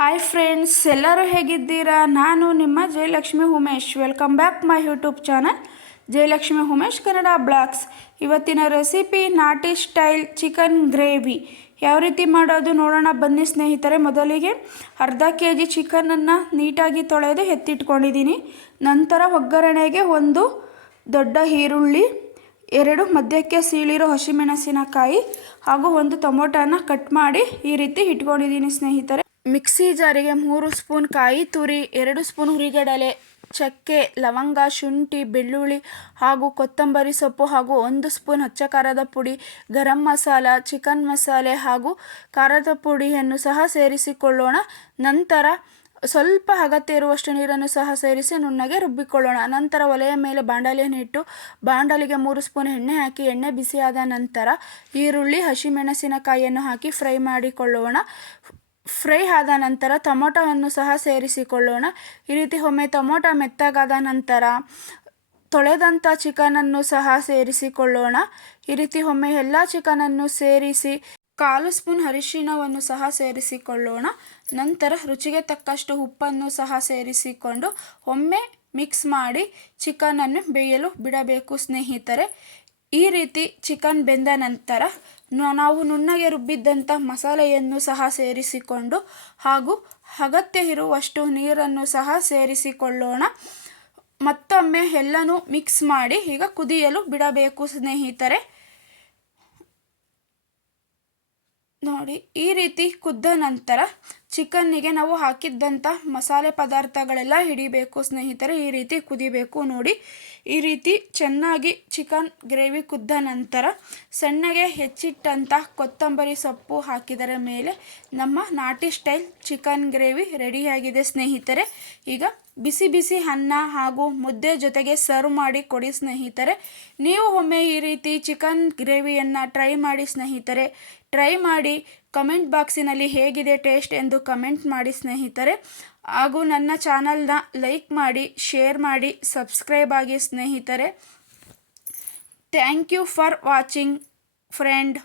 Hi friends, ಎಲ್ಲರೂ ಹೇಗಿದ್ದೀರಾ? ನಾನು ನಿಮ್ಮ Jayalakshmi Umesh. Welcome back my YouTube channel Jayalakshmi Umesh Kannada blogs. ಇವತ್ತಿನ ರೆಸಿಪಿ ನಾಟಿ ಸ್ಟೈಲ್ ಚಿಕನ್ ಗ್ರೇವಿ. ಯಾವ ರೀತಿ ಮಾಡೋದು ನೋಡೋಣ ಬನ್ನಿ ಸ್ನೇಹಿತರೆ. ಮೊದಲಿಗೆ ಅರ್ಧ kg ಚಿಕನನ್ನು ನೀಟಾಗಿ ತೊಳೆದು ಎತ್ತಿಟ್ಕೊಂಡಿದ್ದೀನಿ. ನಂತರ ಒಗ್ಗರಣೆಗೆ ಒಂದು ದೊಡ್ಡ ಈರುಳ್ಳಿ, 2 ಮಧ್ಯಕ್ಕೆ ಸೀಳಿರೋ ಹಸಿಮೆಣಸಿನಕಾಯಿ ಹಾಗೂ ಒಂದು ಟೊಮೊಟೊನ ಕಟ್ ಮಾಡಿ ಈ ರೀತಿ ಇಟ್ಕೊಂಡಿದ್ದೀನಿ ಸ್ನೇಹಿತರೆ. ಮಿಕ್ಸಿ ಜಾರಿಗೆ 3 ಸ್ಪೂನ್ ಕಾಯಿ ತುರಿ, 2 ಸ್ಪೂನ್ ಹುರಿಗಡಲೆ, ಚಕ್ಕೆ, ಲವಂಗ, ಶುಂಠಿ, ಬೆಳ್ಳುಳ್ಳಿ ಹಾಗೂ ಕೊತ್ತಂಬರಿ ಸೊಪ್ಪು ಹಾಗೂ 1 ಸ್ಪೂನ್ ಅಚ್ಚ ಖಾರದ ಪುಡಿ, ಗರಂ ಮಸಾಲ, ಚಿಕನ್ ಮಸಾಲೆ ಹಾಗೂ ಖಾರದ ಪುಡಿಯನ್ನು ಸಹ ಸೇರಿಸಿಕೊಳ್ಳೋಣ. ನಂತರ ಸ್ವಲ್ಪ ಅಗತ್ಯ ಇರುವಷ್ಟು ನೀರನ್ನು ಸಹ ಸೇರಿಸಿ ನುಣ್ಣಗೆ ರುಬ್ಬಿಕೊಳ್ಳೋಣ. ನಂತರ ಒಲೆಯ ಮೇಲೆ ಬಾಣಲೆಯನ್ನು ಇಟ್ಟು ಬಾಣಲೆಗೆ 3 ಸ್ಪೂನ್ ಎಣ್ಣೆ ಹಾಕಿ ಎಣ್ಣೆ ಬಿಸಿಯಾದ ನಂತರ ಈರುಳ್ಳಿ, ಹಸಿಮೆಣಸಿನಕಾಯಿಯನ್ನು ಹಾಕಿ ಫ್ರೈ ಮಾಡಿಕೊಳ್ಳೋಣ. ಫ್ರೈ ಆದ ನಂತರ ಟೊಮೊಟೊವನ್ನು ಸಹ ಸೇರಿಸಿಕೊಳ್ಳೋಣ. ಈ ರೀತಿ ಒಮ್ಮೆ ಟೊಮೊಟೊ ಮೆತ್ತಗಾದ ನಂತರ ತೊಳೆದಂಥ ಚಿಕನನ್ನು ಸಹ ಸೇರಿಸಿಕೊಳ್ಳೋಣ. ಈ ರೀತಿ ಒಮ್ಮೆ ಎಲ್ಲ ಚಿಕನನ್ನು ಸೇರಿಸಿ 1/4 ಸ್ಪೂನ್ ಅರಿಶಿಣವನ್ನು ಸಹ ಸೇರಿಸಿಕೊಳ್ಳೋಣ. ನಂತರ ರುಚಿಗೆ ತಕ್ಕಷ್ಟು ಉಪ್ಪನ್ನು ಸಹ ಸೇರಿಸಿಕೊಂಡು ಒಮ್ಮೆ ಮಿಕ್ಸ್ ಮಾಡಿ ಚಿಕನನ್ನು ಬೇಯಲು ಬಿಡಬೇಕು ಸ್ನೇಹಿತರೆ. ಈ ರೀತಿ ಚಿಕನ್ ಬೆಂದ ನಂತರ ನಾವು ನುಣ್ಣಗೆ ರುಬ್ಬಿದ್ದಂಥ ಮಸಾಲೆಯನ್ನು ಸಹ ಸೇರಿಸಿಕೊಂಡು ಹಾಗೂ ಅಗತ್ಯ ಇರುವಷ್ಟು ನೀರನ್ನು ಸಹ ಸೇರಿಸಿಕೊಳ್ಳೋಣ. ಮತ್ತೊಮ್ಮೆ ಎಲ್ಲನೂ ಮಿಕ್ಸ್ ಮಾಡಿ ಈಗ ಕುದಿಯಲು ಬಿಡಬೇಕು ಸ್ನೇಹಿತರೆ. ನೋಡಿ, ಈ ರೀತಿ ಕುದ್ದ ನಂತರ ಚಿಕನ್ನಿಗೆ ನಾವು ಹಾಕಿದ್ದಂಥ ಮಸಾಲೆ ಪದಾರ್ಥಗಳೆಲ್ಲ ಹಿಡಿಬೇಕು ಸ್ನೇಹಿತರೆ. ಈ ರೀತಿ ಕುದಿಬೇಕು. ನೋಡಿ, ಈ ರೀತಿ ಚೆನ್ನಾಗಿ ಚಿಕನ್ ಗ್ರೇವಿ ಕುದ್ದ ನಂತರ ಸಣ್ಣಗೆ ಹೆಚ್ಚಿಟ್ಟಂಥ ಕೊತ್ತಂಬರಿ ಸೊಪ್ಪು ಹಾಕಿದರ ಮೇಲೆ ನಮ್ಮ ನಾಟಿ ಸ್ಟೈಲ್ ಚಿಕನ್ ಗ್ರೇವಿ ರೆಡಿಯಾಗಿದೆ ಸ್ನೇಹಿತರೆ. ಈಗ ಬಿಸಿ ಬಿಸಿ ಅನ್ನ ಹಾಗೂ ಮುದ್ದೆ ಜೊತೆಗೆ ಸರ್ವ್ ಮಾಡಿ ಕೊಡಿ ಸ್ನೇಹಿತರೆ. ನೀವು ಒಮ್ಮೆ ಈ ರೀತಿ ಚಿಕನ್ ಗ್ರೇವಿಯನ್ನು ಟ್ರೈ ಮಾಡಿ ಸ್ನೇಹಿತರೆ. ಟ್ರೈ ಮಾಡಿ ಕಮೆಂಟ್ ಬಾಕ್ಸಿನಲ್ಲಿ ಹೇಗಿದೆ ಟೇಸ್ಟ್ ಎಂದು ಕಮೆಂಟ್ ಮಾಡಿ ಸ್ನೇಹಿತರೆ. ಹಾಗೂ ನನ್ನ ಚಾನಲ್ನ ಲೈಕ್ ಮಾಡಿ, ಶೇರ್ ಮಾಡಿ, ಸಬ್ಸ್ಕ್ರೈಬ್ ಆಗಿ ಸ್ನೇಹಿತರೆ. Thank you for watching friend.